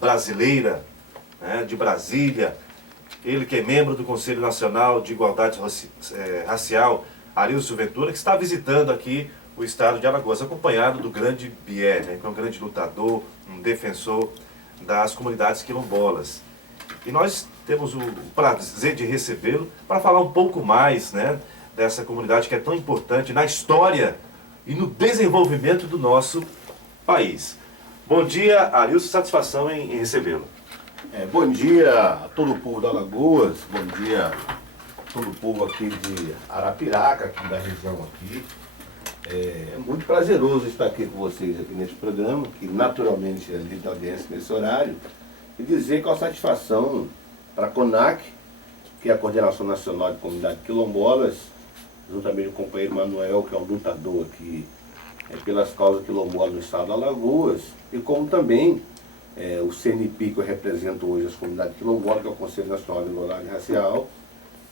brasileira, né, de Brasília, ele que é membro do Conselho Nacional de Igualdade Racial, Arilson Ventura, que está visitando aqui o estado de Alagoas, acompanhado do grande Bié, né, que é um grande lutador, um defensor das comunidades quilombolas. E nós temos o prazer de recebê-lo para falar um pouco mais, né, dessa comunidade que é tão importante na história e no desenvolvimento do nosso país. Bom dia, Arilson, satisfação em recebê-lo. Bom dia a todo o povo da Alagoas, bom dia a todo o povo aqui de Arapiraca, aqui da região aqui. É muito prazeroso estar aqui com vocês aqui neste programa, que naturalmente é livre de audiência nesse horário, e dizer com a satisfação para a CONAC, que é a Coordenação Nacional de Comunidades Quilombolas, juntamente com o companheiro Manuel, que é um lutador aqui pelas causas quilombolas do estado de Alagoas, e como também o CNP, que eu represento hoje as comunidades quilombolas, que é o Conselho Nacional de Igualdade Racial,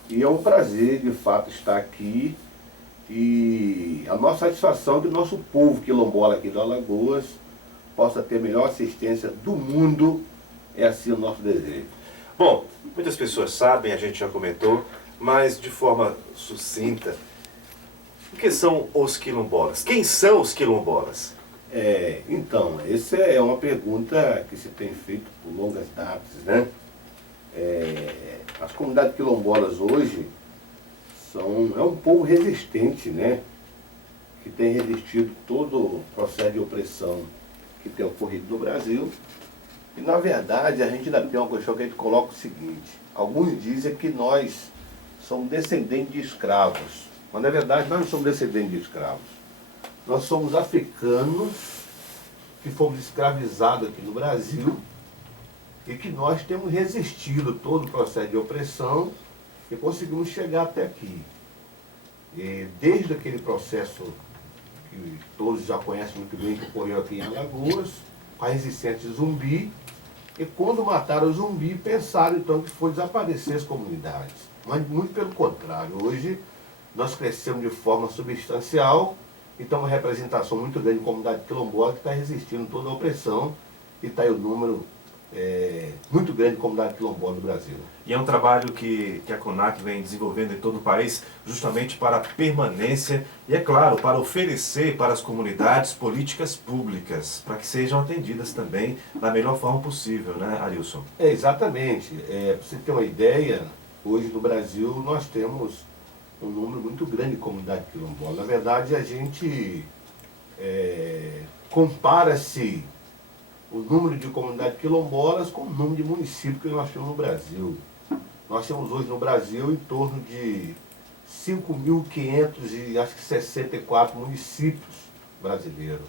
e é um prazer, de fato, estar aqui, e a nossa satisfação é que o nosso povo quilombola aqui do Alagoas possa ter a melhor assistência do mundo, é assim o nosso desejo. Bom, muitas pessoas sabem, a gente já comentou, mas de forma sucinta, o que são os quilombolas? Quem são os quilombolas? Então, essa é uma pergunta que se tem feito por longas datas, né? As comunidades quilombolas hoje é um povo resistente, né? Que tem resistido todo o processo de opressão que tem ocorrido no Brasil. E, na verdade, a gente ainda tem uma questão que a gente coloca o seguinte: alguns dizem que nós somos descendentes de escravos, mas, na verdade, nós não somos descendentes de escravos. Nós somos africanos que fomos escravizados aqui no Brasil e que nós temos resistido todo o processo de opressão e conseguimos chegar até aqui. E desde aquele processo que todos já conhecem muito bem, que ocorreu aqui em Alagoas, a resistência Zumbi, e quando mataram o Zumbi, pensaram então que foi desaparecer as comunidades. Mas muito pelo contrário, hoje nós crescemos de forma substancial. Então, uma representação muito grande de comunidade quilombola que está resistindo toda a opressão, e está aí o número muito grande de comunidade quilombola do Brasil. E é um trabalho que a CONAC vem desenvolvendo em todo o país, justamente para a permanência e, é claro, para oferecer para as comunidades políticas públicas, para que sejam atendidas também da melhor forma possível, né, Arilson? Exatamente. Para você ter uma ideia, hoje no Brasil nós temos um número muito grande de comunidade quilombola. Na verdade, a gente compara-se o número de comunidades quilombolas com o número de municípios que nós temos no Brasil. Nós temos hoje no Brasil em torno de 5.564 municípios brasileiros.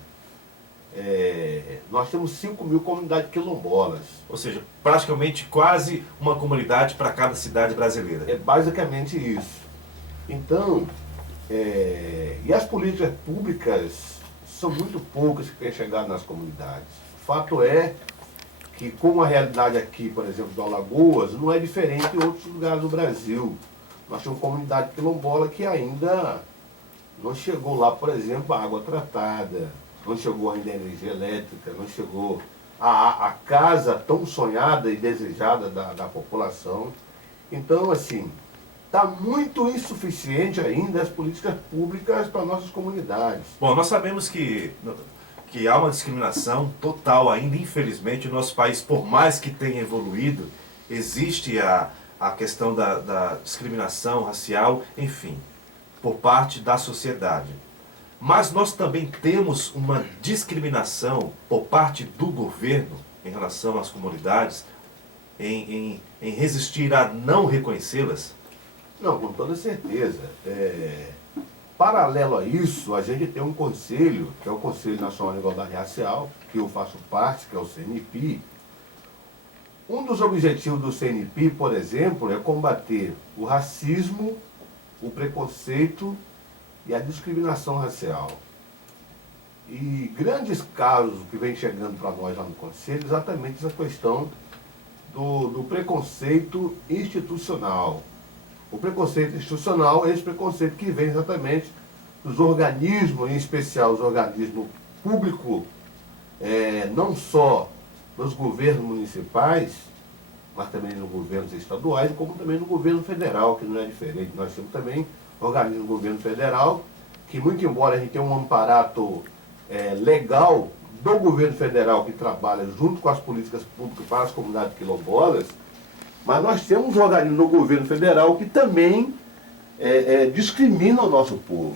Nós temos 5.000 comunidades quilombolas. Ou seja, praticamente quase uma comunidade para cada cidade brasileira. É basicamente isso. Então, e as políticas públicas são muito poucas que têm chegado nas comunidades. O fato é que, como a realidade aqui, por exemplo, do Alagoas, não é diferente de outros lugares do Brasil. Nós temos comunidade quilombola que ainda não chegou lá, por exemplo, a água tratada, não chegou ainda a energia elétrica, não chegou a casa tão sonhada e desejada da população. Então, assim, está muito insuficiente ainda as políticas públicas para nossas comunidades. Bom, nós sabemos que há uma discriminação total ainda, infelizmente, no nosso país. Por mais que tenha evoluído, existe a questão da discriminação racial, enfim, por parte da sociedade. Mas nós também temos uma discriminação por parte do governo em relação às comunidades, em resistir a não reconhecê-las. Não, com toda certeza. Paralelo a isso, a gente tem um conselho, que é o Conselho Nacional de Igualdade Racial, que eu faço parte, que é o CNP. Um dos objetivos do CNP, por exemplo, é combater o racismo, o preconceito e a discriminação racial. E grandes casos que vem chegando para nós lá no Conselho, exatamente essa questão do preconceito institucional. O preconceito institucional é esse preconceito que vem exatamente dos organismos, em especial os organismos públicos, não só nos governos municipais, mas também nos governos estaduais, como também no governo federal, que não é diferente. Nós temos também organismos do governo federal, que muito embora a gente tenha um amparato legal do governo federal que trabalha junto com as políticas públicas para as comunidades quilombolas, mas nós temos um organismo no governo federal que também discrimina o nosso povo.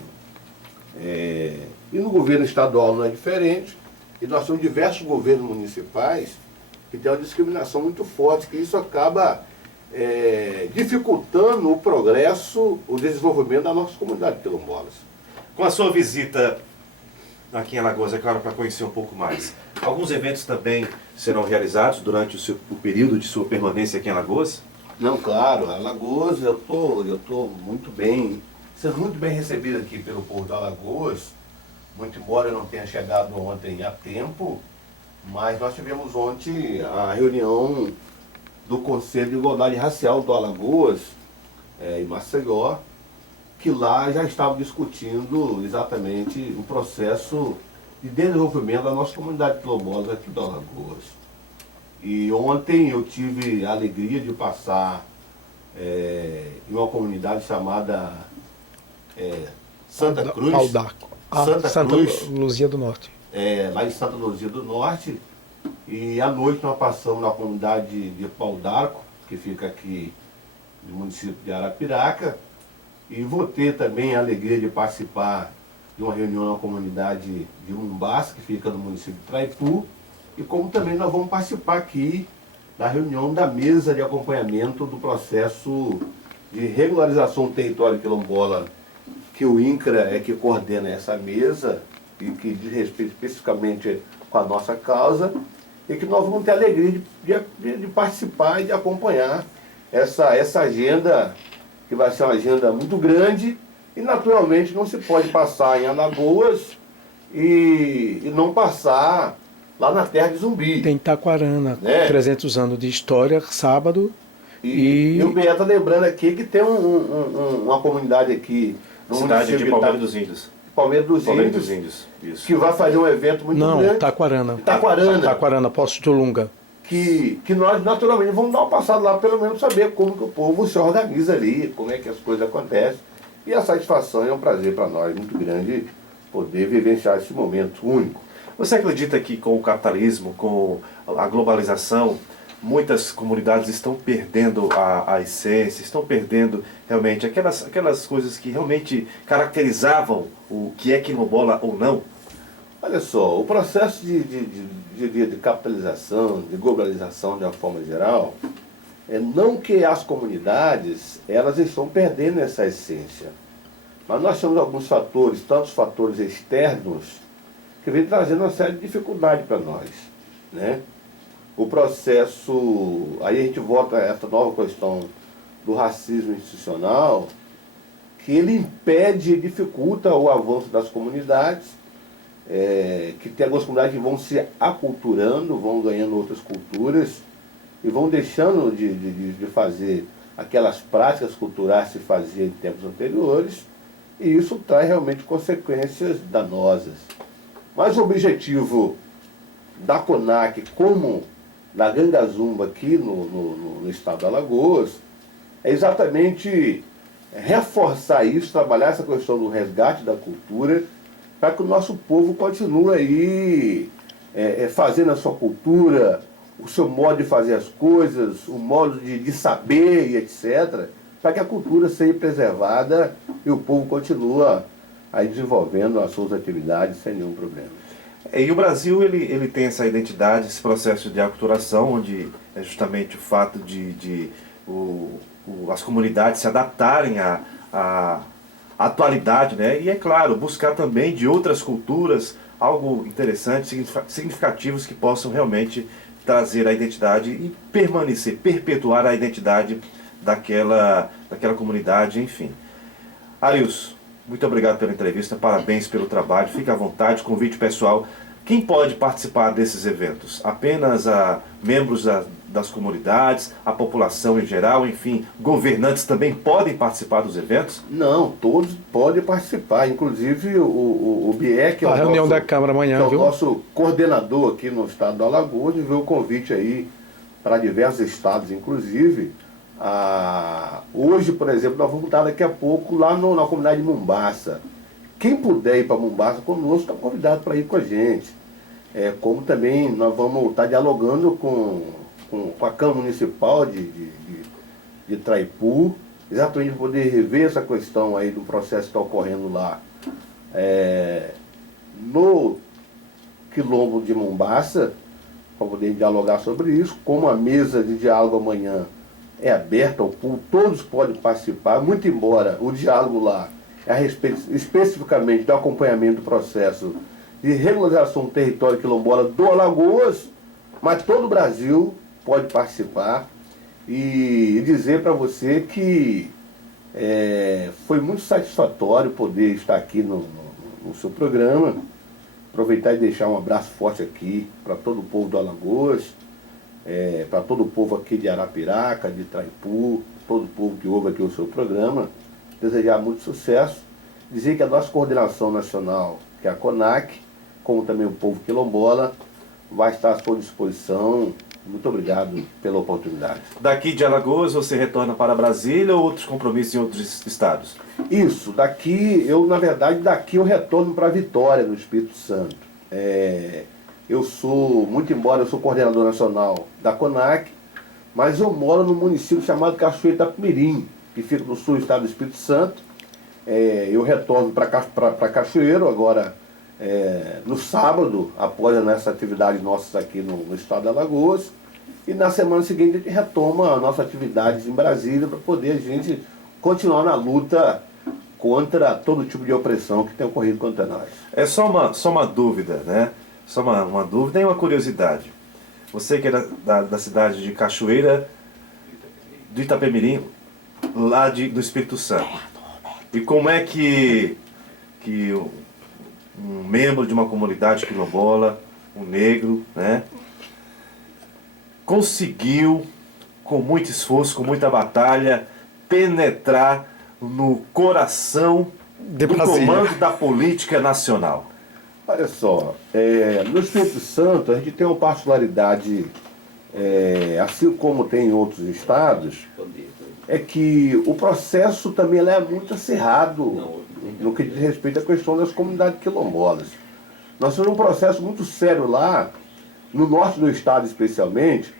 E no governo estadual não é diferente, e nós temos diversos governos municipais que têm uma discriminação muito forte, que isso acaba dificultando o progresso, o desenvolvimento da nossa comunidade quilombolas. Com a sua visita aqui em Alagoas, é claro, para conhecer um pouco mais, alguns eventos também serão realizados durante o período de sua permanência aqui em Alagoas? Não, claro, Alagoas, eu tô muito bem, sendo muito bem recebido aqui pelo povo de Alagoas, muito embora eu não tenha chegado ontem a tempo, mas nós tivemos ontem a reunião do Conselho de Igualdade Racial do Alagoas, em Maceió, que lá já estava discutindo exatamente o processo de desenvolvimento da nossa comunidade quilombola aqui do Alagoas. E ontem eu tive a alegria de passar em uma comunidade chamada Santa Cruz. Pau d'Arco. Santa Cruz, Luzia do Norte. lá em Santa Luzia do Norte. E à noite nós passamos na comunidade de Pau d'Arco, que fica aqui no município de Arapiraca. E vou ter também a alegria de participar de uma reunião na comunidade de Umbás, que fica no município de Traipu. E como também nós vamos participar aqui da reunião da mesa de acompanhamento do processo de regularização do território quilombola, que o INCRA é que coordena essa mesa e que diz respeito especificamente com a nossa causa, e que nós vamos ter a alegria de participar e de acompanhar essa agenda, que vai ser uma agenda muito grande, e naturalmente não se pode passar em Alagoas e não passar lá na terra de Zumbi. Tem Taquarana, né? 300 anos de história, sábado. E o Beto está lembrando aqui que tem uma comunidade aqui no Cidade de Palmeira dos Índios. Palmeira dos Palmeiras Índios, dos Índios, isso. que vai fazer um evento muito Não, grande. Taquarana. Taquarana. Poço de Tulunga. Que nós naturalmente vamos dar uma passada lá, pelo menos saber como que o povo se organiza ali, como é que as coisas acontecem. E a satisfação é um prazer para nós muito grande poder vivenciar esse momento único. Você acredita que com o capitalismo, com a globalização, muitas comunidades estão perdendo a essência, estão perdendo realmente aquelas coisas que realmente caracterizavam o que é quilombola ou não? Olha só, o processo de capitalização, de globalização de uma forma geral, não que as comunidades elas estão perdendo essa essência, mas nós temos alguns fatores, tantos fatores externos, que vem trazendo uma série de dificuldades para nós, né? O processo, aí a gente volta a essa nova questão do racismo institucional, que ele impede e dificulta o avanço das comunidades, que tem algumas comunidades que vão se aculturando, vão ganhando outras culturas e vão deixando de fazer aquelas práticas culturais que se faziam em tempos anteriores, e isso traz realmente consequências danosas. Mas o objetivo da CONAC, como da Gangazumba aqui no estado de Alagoas, é exatamente reforçar isso, trabalhar essa questão do resgate da cultura, para que o nosso povo continue aí fazendo a sua cultura, o seu modo de fazer as coisas, o modo de saber e etc., para que a cultura seja preservada e o povo continue aí desenvolvendo as suas atividades sem nenhum problema. E o Brasil ele tem essa identidade, esse processo de aculturação, onde é justamente o fato de as comunidades se adaptarem à atualidade, né? E é claro, buscar também de outras culturas algo interessante, significativos que possam realmente trazer a identidade e permanecer, perpetuar a identidade daquela comunidade, enfim. Arilson, muito obrigado pela entrevista, parabéns pelo trabalho, fique à vontade, convite pessoal Quem pode participar desses eventos? Apenas membros das comunidades, a população em geral, enfim, governantes também podem participar dos eventos? Não, todos podem participar, inclusive o BIE, que é A o reunião nosso, da Câmara amanhã, que é o viu? nosso coordenador aqui no estado do Alagoas, enviou o convite aí para diversos estados, inclusive. Hoje, por exemplo, nós vamos estar daqui a pouco lá na comunidade de Mombaça. Quem puder ir para Mombaça conosco está convidado para ir com a gente. Como também nós vamos estar dialogando com a Câmara Municipal de Traipu, exatamente para poder rever essa questão aí do processo que está ocorrendo lá no Quilombo de Mombaça, para poder dialogar sobre isso. Como a mesa de diálogo amanhã é aberta ao público, todos podem participar, muito embora o diálogo lá é a respeito especificamente do acompanhamento do processo de regularização do território quilombola do Alagoas, mas todo o Brasil pode participar, e dizer para você que foi muito satisfatório poder estar aqui no seu programa. Aproveitar e deixar um abraço forte aqui para todo o povo do Alagoas, para todo o povo aqui de Arapiraca, de Traipu, todo o povo que ouve aqui o seu programa. Desejar muito sucesso. Dizer que a nossa coordenação nacional, que é a CONAC, como também o povo quilombola, vai estar à sua disposição. Muito obrigado pela oportunidade. Daqui de Alagoas você retorna para Brasília ou outros compromissos em outros estados? Isso, na verdade, daqui eu retorno para Vitória, no Espírito Santo. Muito embora eu sou coordenador nacional da CONAC, mas eu moro num município chamado Cachoeira Itapemirim, que fica no sul do estado do Espírito Santo. Eu retorno para Cachoeiro agora no sábado, após essa atividade nossas aqui no estado de Alagoas, e na semana seguinte a gente retoma a nossa atividade em Brasília para poder a gente continuar na luta contra todo tipo de opressão que tem ocorrido contra nós. É só uma dúvida, né? Só uma dúvida e uma curiosidade. Você que é da cidade de Cachoeira, do Itapemirim, lá do Espírito Santo. E como é que um membro de uma comunidade quilombola, um negro, né, conseguiu, com muito esforço, com muita batalha, penetrar no coração do comando da política nacional? Olha só, no Espírito Santo a gente tem uma particularidade, assim como tem em outros estados, é que o processo também é muito acirrado no que diz respeito à questão das comunidades quilombolas. Nós temos um processo muito sério lá, no norte do estado especialmente,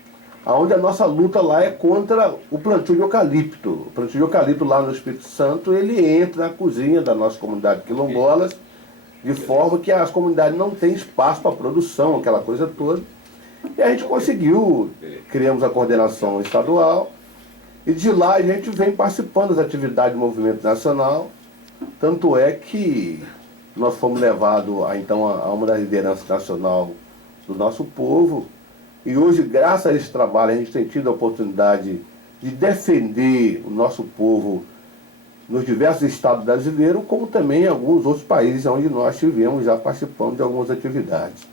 onde a nossa luta lá é contra o plantio de eucalipto. O plantio de eucalipto lá no Espírito Santo, ele entra na cozinha da nossa comunidade quilombolas, de forma que as comunidades não têm espaço para produção, aquela coisa toda. E a gente conseguiu, criamos a coordenação estadual, e de lá a gente vem participando das atividades do movimento nacional. Tanto é que nós fomos levados a uma das lideranças nacional do nosso povo, e hoje, graças a esse trabalho, a gente tem tido a oportunidade de defender o nosso povo nos diversos estados brasileiros, como também em alguns outros países onde nós estivemos já participando de algumas atividades.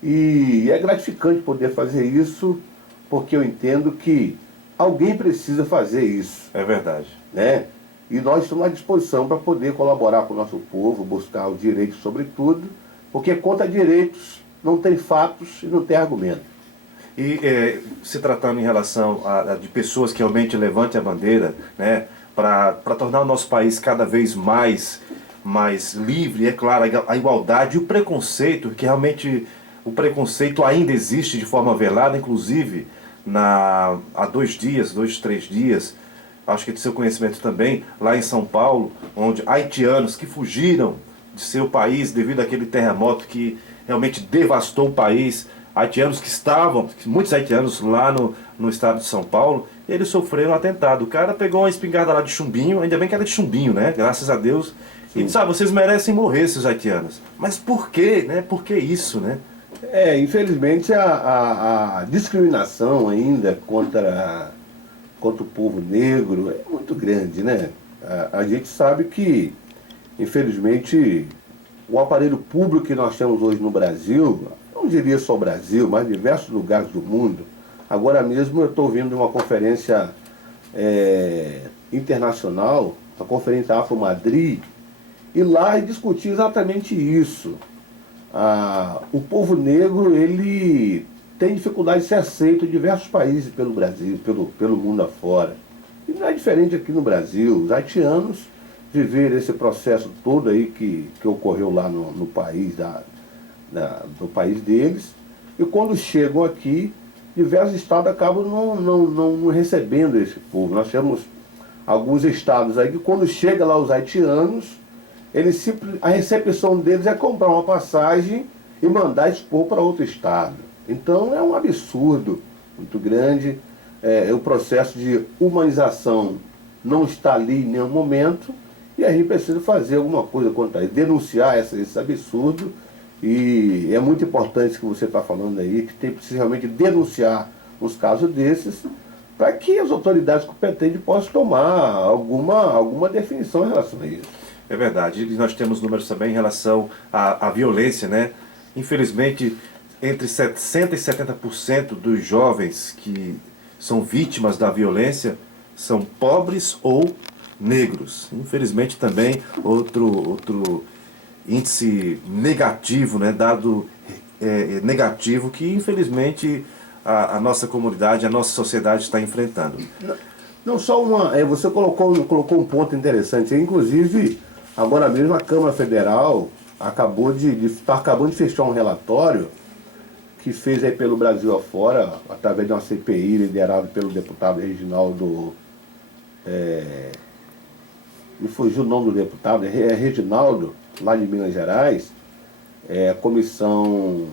E é gratificante poder fazer isso, porque eu entendo que alguém precisa fazer isso. É verdade. Né? E nós estamos à disposição para poder colaborar com o nosso povo, buscar os direitos sobretudo, porque contra direitos não tem fatos e não tem argumento. E se tratando em relação de pessoas que realmente levantem a bandeira, né, para tornar o nosso país cada vez mais livre, é claro, a igualdade e o preconceito, que realmente o preconceito ainda existe de forma velada, inclusive há 2 dias, 2, 3 dias, acho que de seu conhecimento também, lá em São Paulo, onde haitianos que fugiram de seu país devido àquele terremoto que realmente devastou o país, muitos haitianos lá no estado de São Paulo, eles sofreram um atentado. O cara pegou uma espingarda lá de chumbinho, ainda bem que era de chumbinho, né? Graças a Deus. Sim. E disse, vocês merecem morrer, esses haitianos. Mas por quê, né? Por que isso, né? Infelizmente a discriminação ainda contra o povo negro é muito grande, né? A gente sabe que, infelizmente, o aparelho público que nós temos hoje no Brasil, não diria só o Brasil, mas diversos lugares do mundo. Agora mesmo eu estou vindo de uma conferência internacional, a Conferência Afro-Madrid, e lá discuti exatamente isso. O povo negro, ele tem dificuldade de ser aceito em diversos países pelo Brasil, pelo mundo afora. E não é diferente aqui no Brasil. Os haitianos viveram esse processo todo aí que ocorreu lá no país, do país deles, e quando chegam aqui, diversos estados acabam não recebendo esse povo. Nós temos alguns estados aí que quando chega lá os haitianos, a recepção deles é comprar uma passagem e mandar expor para outro estado. Então é um absurdo muito grande. O processo de humanização não está ali em nenhum momento, e a gente precisa fazer alguma coisa contra isso, denunciar esse absurdo. E é muito importante o que você está falando aí, que precisa realmente denunciar uns casos desses, para que as autoridades competentes possam tomar alguma definição em relação a isso. É verdade. E nós temos números também em relação à violência, né? Infelizmente, entre 60% e 70% dos jovens que são vítimas da violência são pobres ou negros. Infelizmente também outro índice negativo, né? Dado negativo que infelizmente a nossa comunidade, a nossa sociedade está enfrentando. Não só você colocou um ponto interessante, inclusive agora mesmo a Câmara Federal acabou de fechar um relatório que fez aí pelo Brasil afora, através de uma CPI liderada pelo deputado Reginaldo, me fugiu o nome do deputado, Reginaldo, lá de Minas Gerais, a Comissão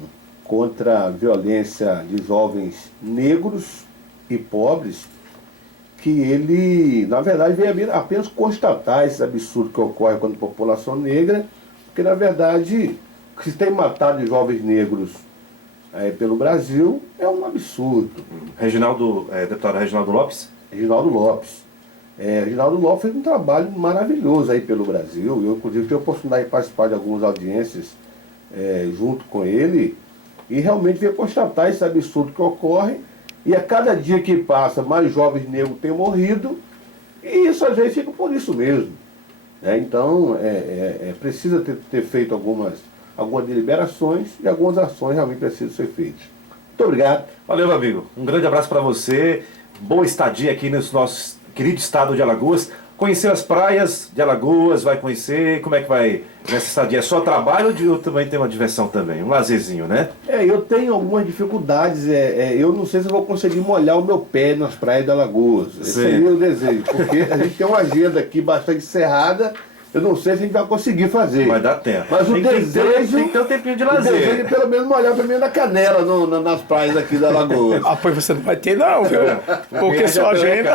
contra a Violência de Jovens Negros e Pobres, que ele, na verdade, veio apenas constatar esse absurdo que ocorre com a população negra, porque, na verdade, o que se tem matado de jovens negros pelo Brasil é um absurdo. Deputado Reginaldo Lopes? Reginaldo Lopes. Reginaldo Lopes fez um trabalho maravilhoso aí pelo Brasil. Eu, inclusive, tive a oportunidade de participar de algumas audiências junto com ele, e realmente veio constatar esse absurdo que ocorre. E a cada dia que passa, mais jovens negros têm morrido, e isso às vezes fica por isso mesmo. Então, precisa ter feito algumas deliberações, e algumas ações realmente precisam ser feitas. Muito obrigado. Valeu, meu amigo. Um grande abraço para você. Boa estadia aqui no nosso querido estado de Alagoas. Conhecer as praias de Alagoas, vai conhecer, como é que vai nessa estadia? É só trabalho ou também tem uma diversão também? Um lazerzinho, né? Eu tenho algumas dificuldades, eu não sei se eu vou conseguir molhar o meu pé nas praias de Alagoas. Esse seria o desejo, porque a gente tem uma agenda aqui bastante cerrada, eu não sei se a gente vai conseguir fazer. Vai dar tempo. Mas tem que ter um tempinho de lazer. O desejo é pelo menos molhar pra mim na canela nas praias aqui da Alagoas. Pois você não vai ter não, viu? Porque sua agenda...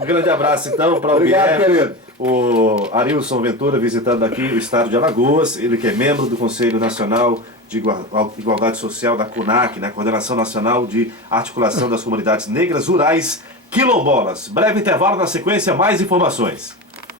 Um grande abraço então para o Obrigado, querido. O Arilson Ventura visitando aqui o estado de Alagoas, ele que é membro do Conselho Nacional de Igualdade Social da CUNAC, né, Coordenação Nacional de Articulação das Comunidades Negras Rurais Quilombolas. Breve intervalo, na sequência mais informações.